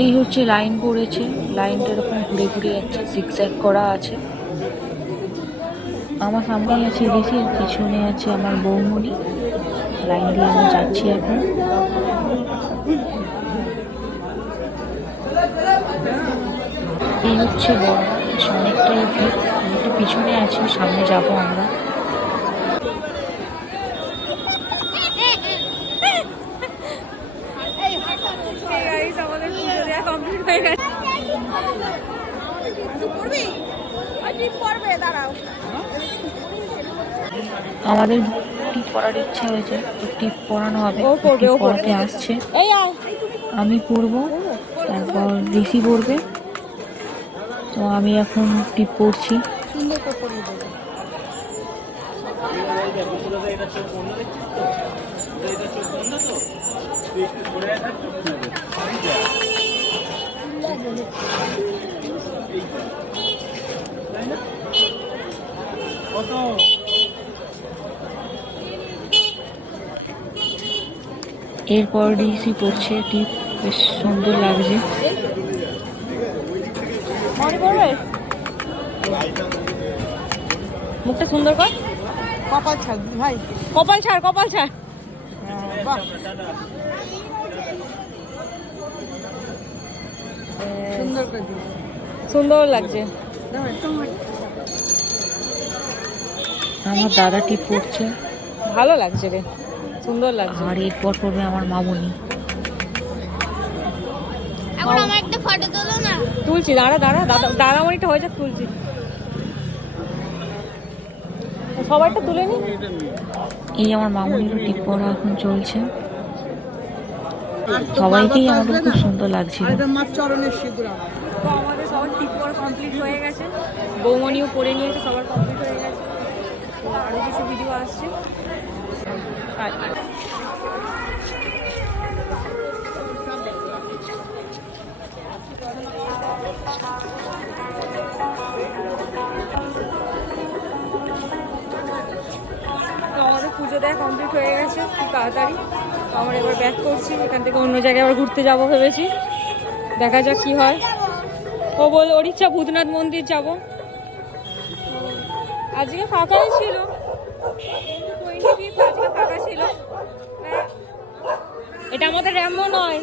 এই হচ্ছে লাইন পড়েছে, লাইনটা এরকম ঘুরে ঘুরে যাচ্ছে, জিগজ্যাগ করা আছে। আমার সামনেই আছে ঋষি, পিছনে আছে আমার বৌমণি। লাইন দিয়ে আমি যাচ্ছি এখন। এই হচ্ছে বড়রা, বেশ অনেকটাই ভিড়। আমি একটু পিছনে আছি, সামনে যাব আমরা। আমাদের টিপ পরার ইচ্ছা হয়েছে, তো টিপ পরানো হবে। টিপ পরাতে আসছে, আমি পরবো, তারপর ঋষি পরবে। তো আমি এখন টিপ পরছি। এরপর ঋষি পড়ছে টিপ, বেশ সুন্দর লাগছে। মুখটা সুন্দর কর, কপাল ছাড় ভাই, কপাল ছাড়, কপাল ছাড়। সুন্দর করে সুন্দর লাগছে। আমার দাদা টিপ পড়ছে, ভালো লাগছে রে, সুন্দর লাগছে। আর এরপর পড়বে আমার মামুনি। তুলছি, দাঁড়া দাঁড়া, দাদামণিটা হয়ে যাক, তুলছি। সবাইটা তুলে নি। এই আমার মামুনির টিপ পরা এখন চলছে। সবাইকেই আমাদের খুব সুন্দর লাগছিল। তো আমাদের সবার টিপ পরা কমপ্লিট হয়ে গেছে, বৌমণিও পরে নিয়েছে, সবার কমপ্লিট হয়ে গেছে। আরো কিছু ভিডিও আসছে। তো আমাদের পুজো দেওয়া কমপ্লিট হয়ে গেছে খুব তাড়াতাড়ি। তো আমরা এবার ব্যাক করছি, এখান থেকে অন্য জায়গায় আবার ঘুরতে যাবো ভেবেছি, দেখা যাক কি হয়। ও বল, ওর ইচ্ছা ভূতনাথ মন্দির যাব। আজকে ফাঁকাই ছিল, আজকে ফাঁকা ছিল। এটা আমাদের র্যাম্বো নয়।